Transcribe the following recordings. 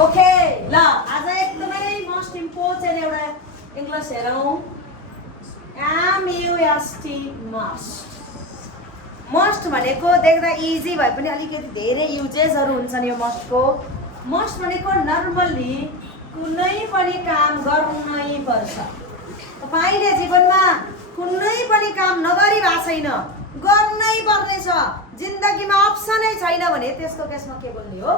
okay ल आज एकदमै मोस्ट इम्पोर्टेन्ट एउटा इङ्ग्लिस हेरौँ MUST मस्ट भनेको देख्दा इजी भए पनि अलिकति धेरै युजेसहरू हुन्छन् यो मस्टको मस्ट भनेको नर्मल्ली कुनै पनि काम गर्नै पर्छ तपाईले जीवनमा कुनै पनि काम नगरी भएको छैन गर्नै पर्नेछ जिन्दगीमा अप्सनै छैन भने त्यस्तो केसमा के बोल्ने हो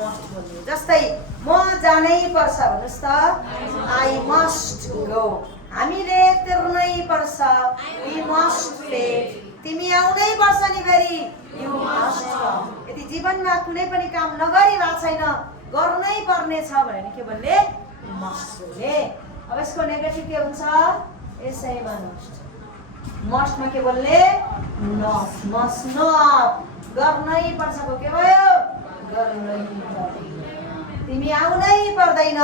मस्ट बोल्ने हो जस्तै म जानै पर्छ भन्नुस् त आई मस्ट गो हामीले तिर्नै पर्छ वी मस्ट पे तिमी आउनै पर्छ नि फेरि यु मस्ट कम यदि जीवनमा कुनै पनि काम नगरी भएको छैन गर्नै पर्ने छ भने के बोल्ने मस्ट बोल्ने अब यसको नेगेटिभ के हुन्छ यसैमा मस्टमा के बोल्ने नट मस्ट नट गर्नै पर्छको के भयो गर्नै पर्दैन तिमी आउनै पर्दैन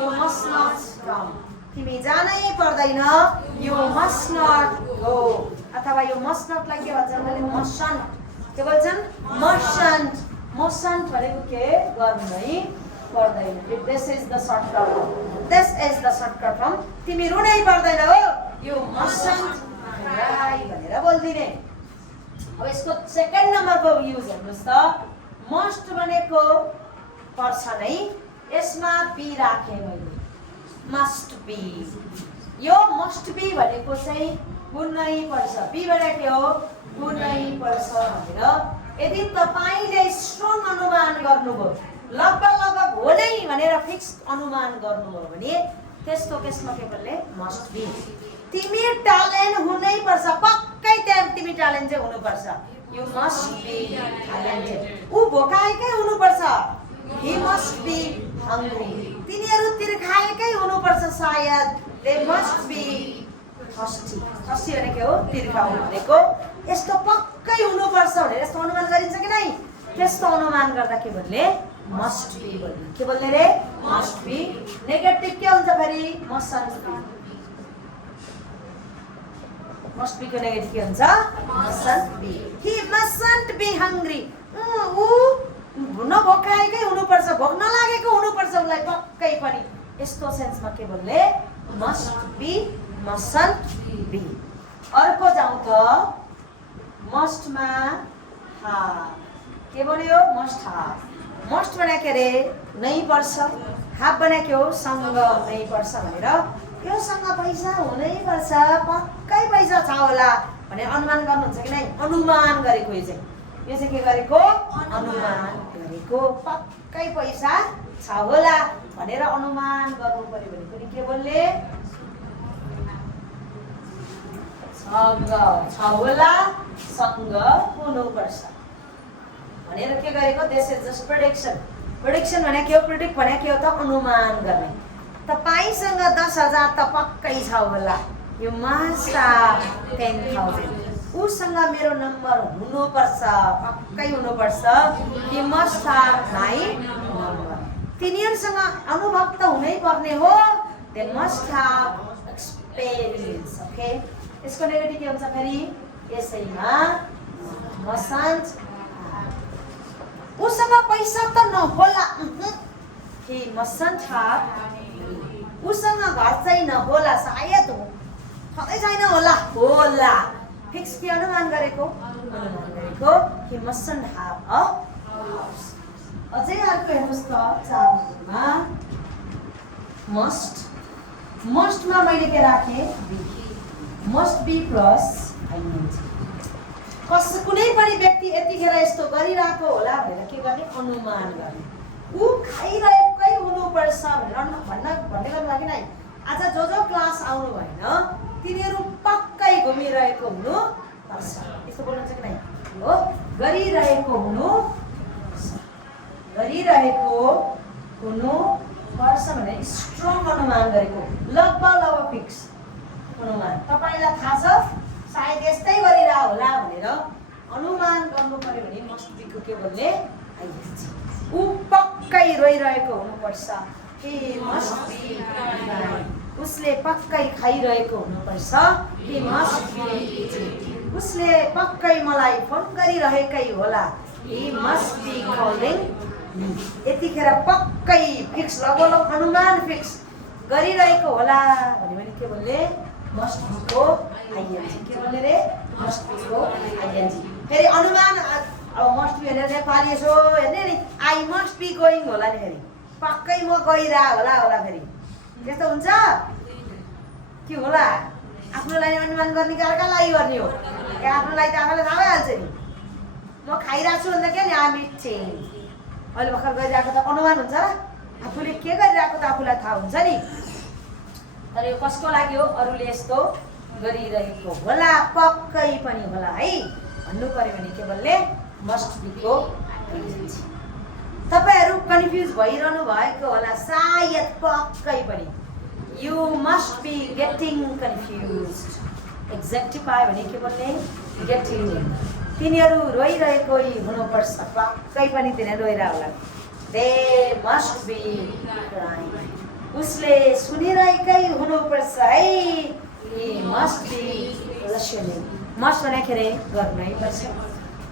यु मस्ट नट कम तिमी जानै पर्दैन यु मस्ट नट गो अथवा यो मस्ट नटलाई के भन्छन् भने मस्टन्ट के भन्छन् मस्टन्ट मस्टन्ट भनेको के गर्नै पर्दैन this is the shortcut from तिमी रुनै पर्दैन हो यु मस्टन्ट क्राई भनेर बोल्दिने अब यसको सेकेन्ड नम्बरको युज हेर्नुस् त मस्ट भनेको पर्छ नै यसमा बी राखे मैले मस्ट बी यो मस्ट बी भनेको चाहिँ हुनै पर्छ बी भनेको के हो हुनै पर्छ भनेर यदि तपाईले स्ट्रङ अनुमान गर्नुभयो लगभग हो नै भनेर फिक्स अनुमान गर्नुभयो भने त्यस्तो केसमा के बोल्ने मस्ट बी तिमी ट्यालेन्ट हुनै पर्छ पक्कै तिमी ट्यालेन्ट चाहिँ हुनुपर्छ यु मस्ट बी ट्यालेन्टेड उ भोकाएकै हुनुपर्छ ही मस्ट बी हङ्ग्री तिनीहरू तिर्खाएकै हुनुपर्छ सायद they must be thirsty thirsty भनेको के हो तिर्खा भनेको यस्तो पक्कै हुनुपर्छ भनेर यस्तो अनुमान गरिन्छ कि नै त्यस्तो अनुमान गर्दा के बोल्ने मस्ट बी बोल्ने के बोल्ने रे मस्ट बी नेगेटिभ के हुन्छ फेरि मस्टन्ट बी मस्ट बी को नेगेटिभ के हुन्छ मस्टन्ट बी ही मस्टन्ट बी हङ्ग्री उ नभोकाएकै हुनुपर्छ भोक नलागेको हुनुपर्छ उसलाई पक्कै पनि यस्तो सेन्समा के बोल्ने मस्ट बी मस्टन्ट बी अर्को जाउँ त मस्टमा हाफ के भन्यो मस्ट हाफ मस्ट भनेको के रे नै पर्छ हाफ भनेको हो सँग नै पर्छ भनेर योसँग पैसा हुनै पर्छ पक्कै पैसा छ होला भने अनुमान गर्नुहुन्छ कि नै अनुमान गरेको यो चाहिँ के गरेको अनुमान गरेको पक्कै पैसा छ होला भनेर अनुमान गर्नु पर्यो भने पनि के बोल्ने सँग छ होला सँग हुनुपर्छ भनेर के गरेको दिस इज जस्ट प्रेडिक्सन भनेको के हो प्रेडिक्ट भनेको के हो त अनुमान गर्ने तपाईसँग 10,000 त पक्कै छ होला यो मस्ट have 10,000 उसँग मेरो नम्बर हुनुपर्छ पक्कै हुनुपर्छ यु मस्ट have 9 नम्बर तिनीहरूसँग अनुभव त हुनै पर्ने हो they must have experience okay यसको नेगेटिभ के हुन्छ फेरि यसैमा मस्ट उसँग पैसा त नहोला he mustn't have उसँग घर चाहिँ नहोला सायद हो खै छैन होला होला फिक्स के अनुमान गरेको he mustn't have a house अझै अर्को हेर्नुहोस् त 4 नम्बरमा मस्टमा मैले के राखेँ मस्ट बी प्लस आइएनजी कुनै पनि व्यक्ति यतिखेर यस्तो गरिरहेको होला भनेर के गर्ने अनुमान गर्ने ऊ खाइरहेकै हुनुपर्छ भनेर भन्ने गर्नु लागि नै आज जो क्लास आउनु भएन तिनीहरू पक्कै घुमिरहेको हुनुपर्छ यस्तो बोल्नुहुन्छ कि नै हो गरिरहेको हुनुपर्छ भने स्ट्रङ अनुमान गरेको लगभग फिक्स अनुमान तपाईलाई थाहा छ सायद यस्तै गरिरह होला भनेर अनुमान गर्नु पर्यो भने मस्ट बी को के बोल्ने आइएनजी उ पक्कै रोइरहेको हुनुपर्छ he must be उसले पक्कै खाइरहेको हुनुपर्छ he must be eating उसले पक्कै मलाई फोन गरिरहेकै होला he must be calling यतिखेर पक्कै फिक्स लगोलो अनुमान फिक्स गरिरहेको होला भने के बोल्ने मस्ट बीको आइएनजी के बोल्ने रे मस्ट बीको आइएनजी फेरि अनुमान अब मस्ट बी भनेर नेपाली यसो हेर्ने नि आई मस्ट बी गोइङ होला नि फेरि पक्कै म गइरा होला फेरि त्यस्तो हुन्छ के होला आफ्नोलाई अनुमान गर्ने अर्कालाई गर्ने हो आफ्नोलाई त आफूलाई थाहा भइहाल्छ नि म खाइरहेको छु भन्दा के नि आम इटिङ अहिले भर्खर गरिरहेको त अनुमान हुन्छ र आफूले के गरिरहेको त आफूलाई थाहा हुन्छ नि तर यो कसको लागि हो अरूले यस्तो गरिरहेको होला पक्कै पनि होला है भन्नु पर्यो भने के बोल्ने मस्ट बीको आइएनजी तपाईहरु कन्फ्युज भइरहनु भएको होला सायद पक्कै पनि you must be getting confused exactly पायो भने के बोल्ने गेटिङ तिनीहरू रोइरहेको हुनुपर्छ पक्कै पनि तिनीहरू रोइरहेको होला दे मस्ट बी क्राइङ उसले सुनिरहेकै हुनुपर्छ है he must be listening must भन्दाखेरि गर्नै पर्छ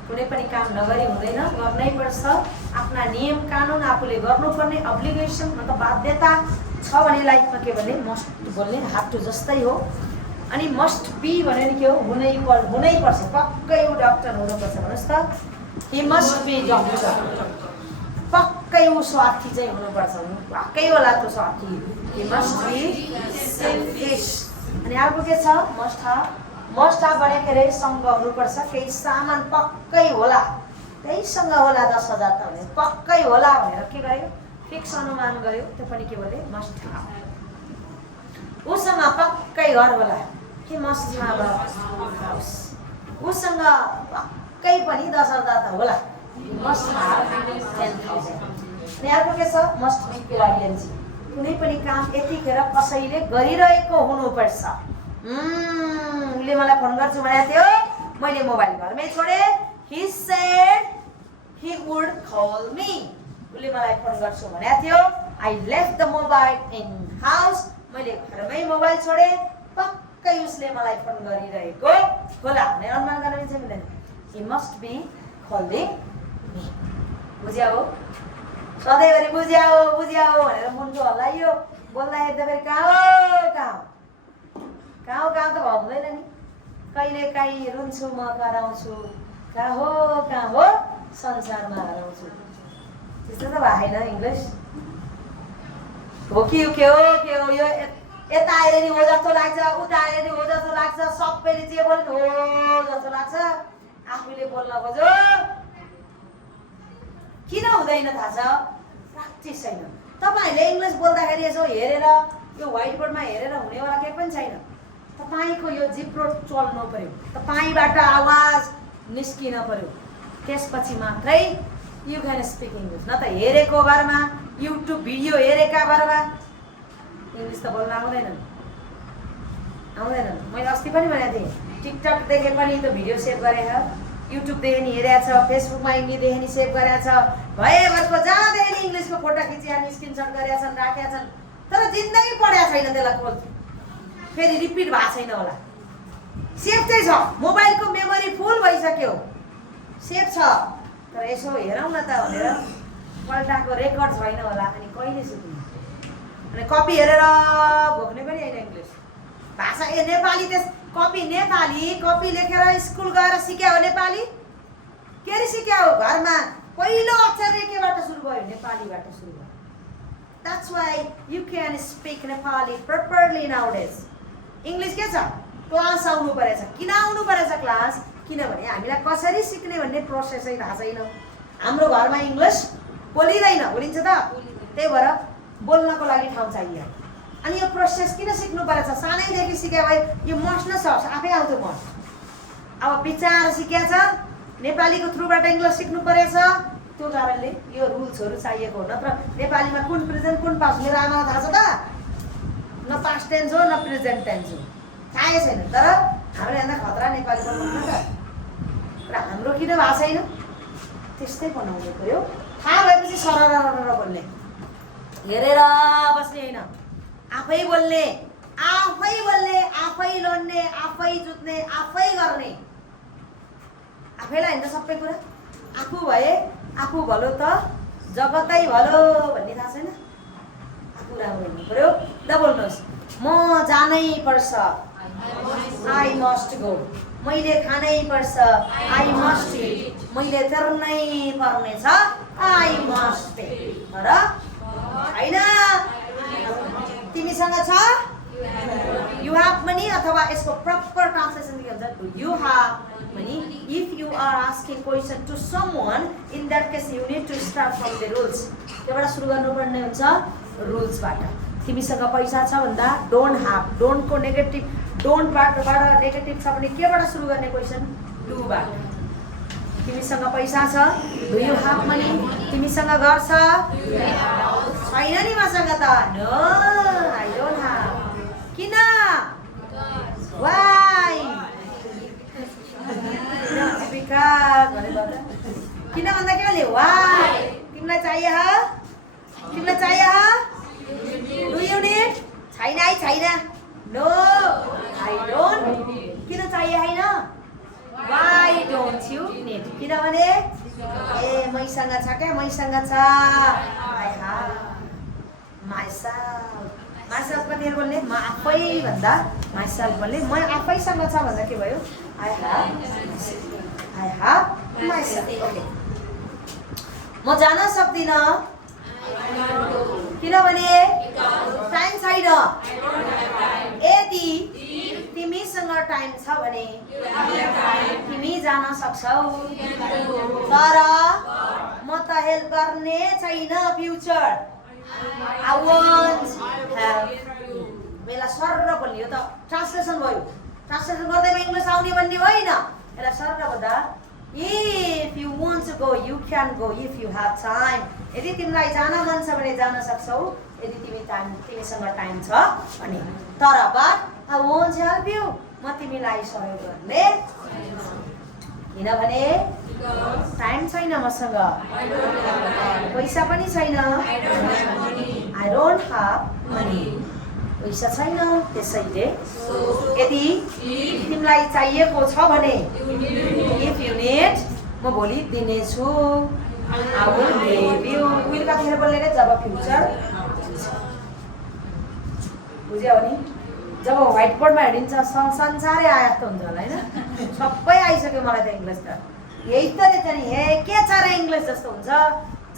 कुनै पनि काम नगरी हुँदैन गर्नै पर्छ आफ्ना नियम कानुन आफूले गर्नुपर्ने अब्लिगेसन मतलब बाध्यता छ भने लाइफमा के भन्ने मस्ट बोल्ने हाफ टु जस्तै हो अनि मस्ट बी भनेर के हो हुनै पर्छ पक्कै उ डाक्टर हुनुपर्छ भन्नुस् त he must be doctor पक्कै उ स्वार्थी चाहिँ हुनुपर्छ पक्कै होला त्यो स्वार्थी he must be selfish अनि अर्को के छ मस्ट हा भनेको सँग हुनुपर्छ केही सामान पक्कै होला त्यहीसँग होला 10,000 त भने पक्कै होला भनेर के गर्यो फिक्स अनुमान गर्यो त्यो पनि के बोले मस्ट हा उसँग पक्कै घर होला के मस्ट हा हाउस उसँग पक्कै पनि 10,000 त होला मस्ट हा 10,000 अनि अर्को के छ मस्ट बी आइएनजी कुनै पनि काम यतिखेर कसैले गरिरहेको हुनुपर्छ उसले मलाई फोन गर्छु भनेको थियो मैले मोबाइल घरमै छोडे he said he would call me उसले मलाई फोन गर्छु भनेको थियो I left the mobile in house मैले घरमै मोबाइल छोडे पक्कै उसले मलाई फोन गरिरहेको होला भने अनुमान गर्न मिल्छ मिल्दैन he must be calling me बुझ्या हो सधैँभरि बुझ्या हो भनेर मुन्टो हल्लाइयो बोल्दाखेरि त फेरि कहाँ हो त भन्दैन नि कहिले काहीँ रुन्छु म कराउँछु कहाँ हो संसारमा हराउँछु त्यस्तो त भएन इङ्ग्लिस हो कि के हो यो यता आएर नि हो जस्तो लाग्छ उता आएर नि हो जस्तो लाग्छ सबैले जे बोल्नु हो जस्तो लाग्छ आफूले बोल्न खोज्यो किन हुँदैन थाहा छ प्र्याक्टिस छैन तपाईहरुले इङ्ग्लिस बोल्दाखेरि यसो हेरेर यो व्हाइट बोर्डमा हेरेर हुनेवाला केही पनि छैन तपाईको यो जिब्रो चल्नु पर्यो तपाईबाट आवाज निस्किन पर्यो त्यसपछि मात्रै यु क्यान स्पिक इङ्ग्लिस न त हेरेको बारेमा युट्युब भिडियो हेरेका बारेमा इङ्ग्लिस त बोल्न आउँदैन मैले अस्ति पनि भनेको थिएँ टिकटक देखे पनि त्यो भिडियो सेभ गरेर युट्युब देखि नि हेरेको छ फेसबुकमा हिन्दीदेखि नि सेभ गरेका छ भएभरको जहाँदेखि नि इङ्ग्लिसको फोटो खिचेर नि स्क्रिनसट गरेका छन् राखेका छन् तर जिन्दगी पढेको छैन त्यसलाई खोल फेरि रिपिट भएको छैन होला सेभ चाहिँ छ मोबाइलको मेमोरी फुल भइसक्यो सेभ छ तर यसो हेरौँ न त भनेर पल्टाको रेकर्ड छैन होला अनि कहिले सिक्ने अनि कपी हेरेर भोग्ने पनि होइन इङ्ग्लिस भाषा नेपाली त्यस कपी नेपाली कपी लेखेर स्कुल गएर सिक्या हो नेपाली के रे सिक्या हो घरमा पहिलो अक्षर केबाट सुरु भयो नेपालीबाट सुरु भयो That's why you can speak Nepali properly nowadays English के छ क्लास आउनु परेछ किन आउनु परेछ क्लास किनभने हामीलाई कसरी सिक्ने भन्ने प्रोसेसै थाहा छैन हाम्रो घरमा इङ्ग्लिस बोलिँदैन बोलिन्छ त त्यही भएर बोल्नको लागि ठाउँ चाहियो अनि यो प्रोसेस किन सिक्नु परेछ सानैदेखि सिक्या भए यो मस्ट न सक्छ आफै आउँथ्यो मस्ट अब बिचार सिक्या छ नेपालीको थ्रुबाट इङ्ग्लिस सिक्नु परेछ त्यो कारणले यो रुल्सहरू चाहिएको हो नत्र नेपालीमा कुन प्रेजेन्ट कुन पास्ट मेरो आमालाई थाहा छ त न पास्ट टेन्स हो न प्रेजेन्ट टेन्स हो थाहै छैन तर हाम्रो यहाँदा खतरा नेपाली बोल्नु त र हाम्रो किन भएको छैन त्यस्तै बनाउनु पर्यो थाहा भएपछि सरर बोल्ने हेरेर बस्ने होइन आफै बोल्ने आफै लड्ने आफै जुत्ने आफै गर्ने आफैलाई होइन सबै कुरा आफू भए आफू भलो त जगतै भलो भन्ने थाहा छैन कुरा भन्नु पर्यो ल बोल्नुहोस् म जानै पर्छ आई मस्ट गो मैले खानै पर्छ आई मस्ट इट मैले तिर्नै पर्नेछ आई मस्ट पे तर हैन तिमीसँग छ यु हेभ मनी अथवा यसको प्रपर ट्रान्सलेसन के हुन्छ you have money if you are asking question to someone in that case you need to start from the rules त्योबाट सुरु गर्नुपर्ने हुन्छ रुल्सबाट तिमीसँग पैसा छ भन्दा डोन्ट ह्याभ डोन्टको नेगेटिभ डोन्टबाट नेगेटिभ छ भने केबाट सुरु गर्ने क्वेसन डुबाट तिमीसँग पैसा छ डु यु ह्याभ मनी तिमीसँग घर छ छैन नि मसँग त नो आई डोन्ट ह्याभ किन वाइ बिकज भनेर किन भन्दा के भने वाइ तिमीलाई चाहिए ह तिमीलाई चाहिए ह डु यु निड छैन है छैन नो आई डोन्ट किन चाहिए हैन वाइ डोन्ट यु निड किनभने ए मैसँग छ क्या मैसँग छ आई ह्याभ माइसेल्फ कतिखेर बोल्ने म आफै भन्दा माइसेल्फ बोल्ने म आफैसँग छ भन्दा के भयो आई ह्याभ माइसेल्फ ओके म जान सक्दिनँ किनभने टाइम छैन यदि तिमीसँग टाइम छ भने तिमी जान सक्छौ तर म त हेल्प गर्ने छैन फ्युचर I won't have बेला सरर बोल्ने हो त ट्रान्सलेसन भयो ट्रान्सलेसन गर्दैमा इङ्ग्लिस आउने भन्ने होइन यसलाई सरर भन्दा if you want to go you can go if you have time यदि तिमीलाई जान मन छ भने जान सक्छौ यदि तिमीसँग टाइम छ भने तर but I won't help you म तिमीलाई सहयोग गर्ने किनभने टाइम छैन मसँग पैसा पनि छैन I don't have money पैसा छैन त्यसैले यदि तिमीलाई चाहिएको छ भने if you need म भोलि दिनेछु I will give you will कतिखेर बोल्ने रे जब फ्युचर बुझ्यौ नि जब व्हाइट बोर्डमा हेरिन्छ संसारै आएको हुन्छ होला हैन सबै आइसक्यो मलाई त इङ्ग्लिस त यही त नि हे के छ रे इङ्ग्लिस जस्तो हुन्छ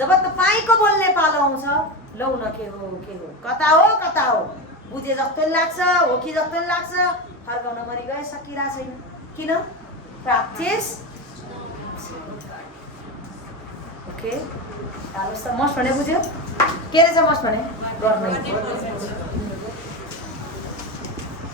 जब तपाईको बोल्ने पालो आउँछ लौ न के हो कता हो बुझे जस्तो लाग्छ हो कि जस्तो लाग्छ फर्काउन मरि गए सकिरा छैन किन प्र्याक्टिस ओके मस्ट भने बुझ्यो के रहेछ मस्ट भने गर्नै